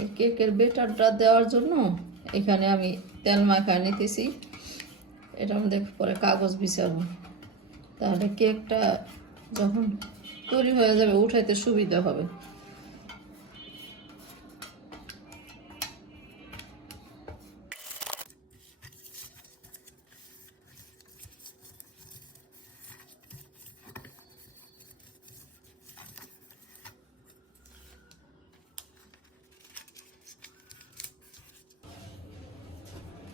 এই কেকের বেটারটা দেওয়ার জন্য এখানে আমি তেল মাখা নিতেছি। এটার মধ্যে পরে কাগজ বিছাবো, তাহলে কেকটা যখন তৈরি হয়ে যাবে উঠাইতে সুবিধা হবে।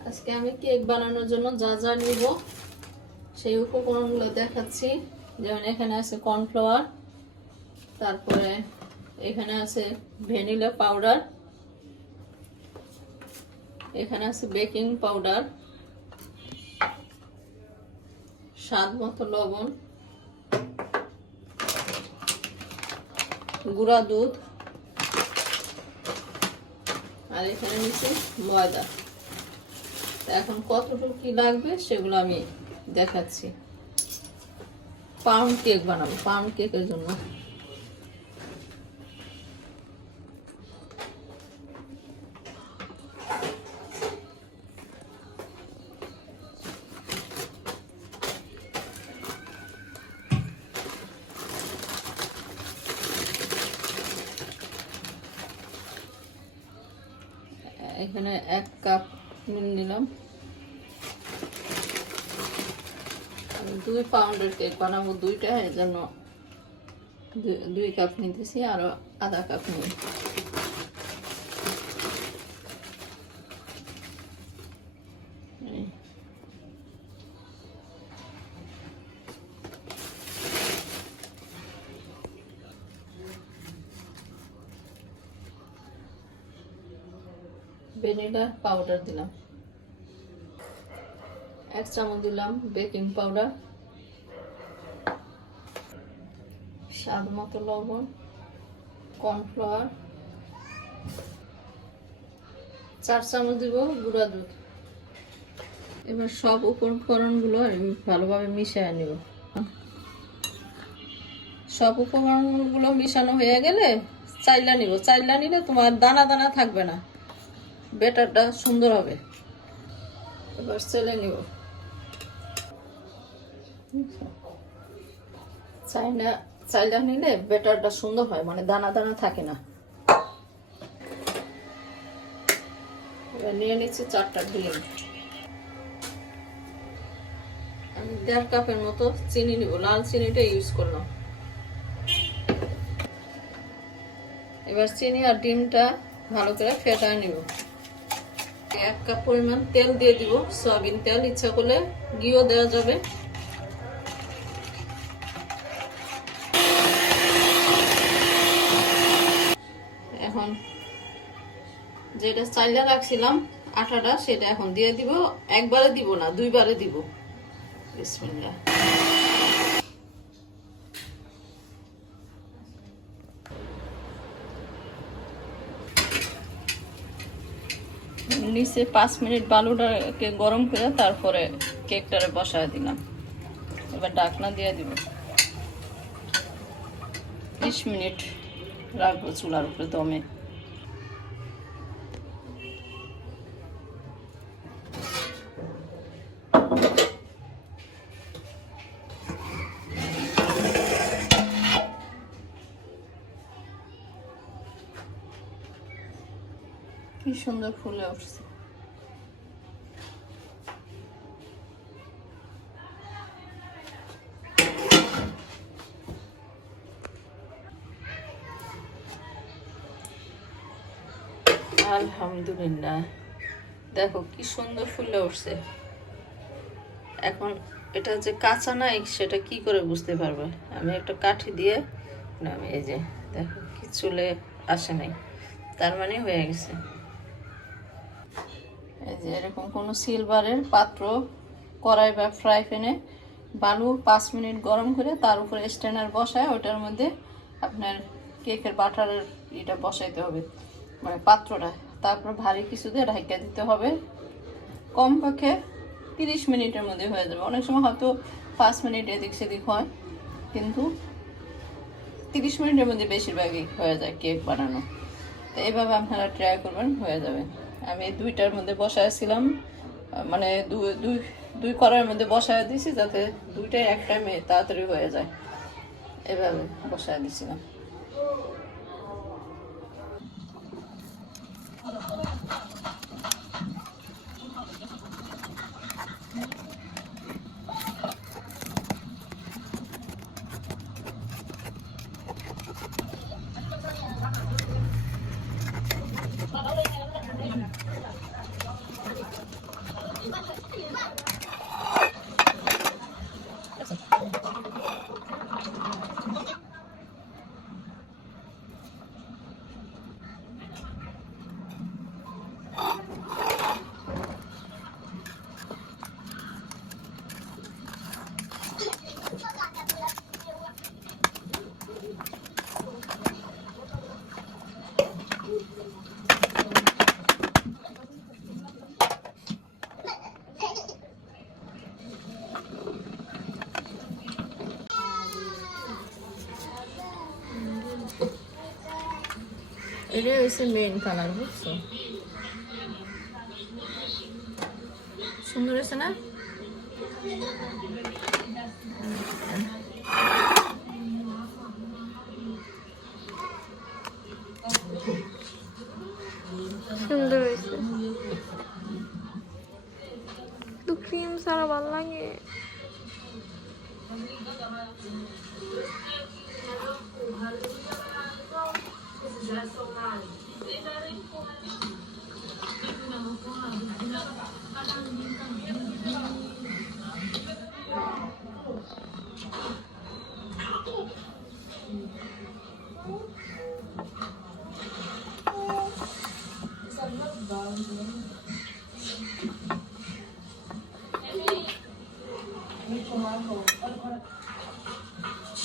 আজকে আমি কেক বানানোর জন্য যা যা নিব সেই উপকরণগুলো দেখাচ্ছি। যেমন এখানে আছে কর্নফ্লাওয়ার, তারপরে এখানে আছে ভ্যানিলা পাউডার, এখানে আছে বেকিং পাউডার, স্বাদ মতো লবণ, গুঁড়া দুধ, আর এখানে নিচে ময়দা। এখন কতটুকু কি লাগবে সেগুলো আমি দেখাচ্ছি। পাউন্ড কেক বানাবো, পাউন্ড কেকের জন্য এখানে 1 কাপ নুন নিলাম। 2 পাউন্ডের কেক বানাবো, 2টা, এর জন্য 2 কাপ নিতেছি, আরো আধা কাপ নিই। ভ্যানিলা পাউডার দিলাম, 1 চামচ দিলাম বেকিং পাউডার, স্বাদ মতো লবণ, কর্নফ্লাওয়ার, 4 চামচ দিব গুঁড়া দুধ। এবার সব উপকরণগুলো আমি ভালোভাবে মিশিয়ে নেব। সব উপকরণগুলো মিশানো হয়ে গেলে চাইলা নিব। চাইলা নিলে তোমার দানা দানা থাকবে না, ব্যাটারটা সুন্দর হবে। এবার চেলে নিব। চাইলা নিলে ব্যাটারটা সুন্দর হয়, মানে দানা দানা থাকে না। এবার নিয়ে নিচ্ছি 4টা ডিম। আমি 1.5 কাপের মতো চিনি নিব, লাল চিনিটা ইউজ করলাম। এবার চিনি আর ডিমটা ভালো করে ফেটায় নিব। 1 কাপ পরিমাণ তেল দিয়ে দিব, সয়াবিন তেল, ইচ্ছা করলে ঘিও দেওয়া যাবে। এখন যেটা চাইলে রাখছিলাম আটাটা, সেটা এখন দিয়ে দিব। একবারে দিব না, 2 বারে দিব। বিসমিল্লাহ। নিচে 5 মিনিট বালুটাকে গরম করে তারপরে কেকটারে বসায় দিলাম। এবার ঢাকনা দিয়ে দিব। 20 মিনিট রাখবো চুলার উপরে দমে। কি সুন্দর ফুলে উঠছে। আলহামদুলিল্লাহ, দেখো কি সুন্দর ফুলে উঠছে। এখন এটা যে কাঁচা নাই সেটা কি করে বুঝতে পারবে? আমি একটা কাঠি দিয়ে আমি এই যে দেখো কি চুলে আসে নাই, তার মানে হয়ে গেছে। এই যে এরকম কোনো সিলভারের পাত্র, কড়াই বা ফ্রাই প্যানে বালু 5 মিনিট গরম করে তার উপরে স্ট্যান্ডার বসায় ওটার মধ্যে আপনার কেকের বাটারের এটা বসাইতে হবে, মানে পাত্রটা। তারপর ভারী কিছু দিয়ে ঢাকা দিতে হবে। কমপক্ষে 30 মিনিটের মধ্যে হয়ে যাবে। অনেক সময় হয়তো 5 মিনিট এদিক সেদিক হয়, কিন্তু 30 মিনিটের মধ্যে বেশিরভাগই হয়ে যায় কেক বানানো। এইভাবে আপনারা ট্রাই করবেন, হয়ে যাবে। আমি দুইটার মধ্যে বসাইছিলাম, মানে দুই কড়াইয়ের মধ্যে বসায় দিয়েছি যাতে দুইটাই এক টাইমে তাড়াতাড়ি হয়ে যায়, এভাবে বসায় দিয়েছিলাম। এটা হচ্ছে মেইন কালার, বুঝছো? সুন্দর হয়েছে না? সুন্দর হয়েছে, তো ক্রিম ছাড়া ভালো লাগে।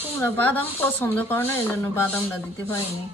তোমরা বাদাম পছন্দ করো না, এই জন্য বাদামটা দিতে পারিনি।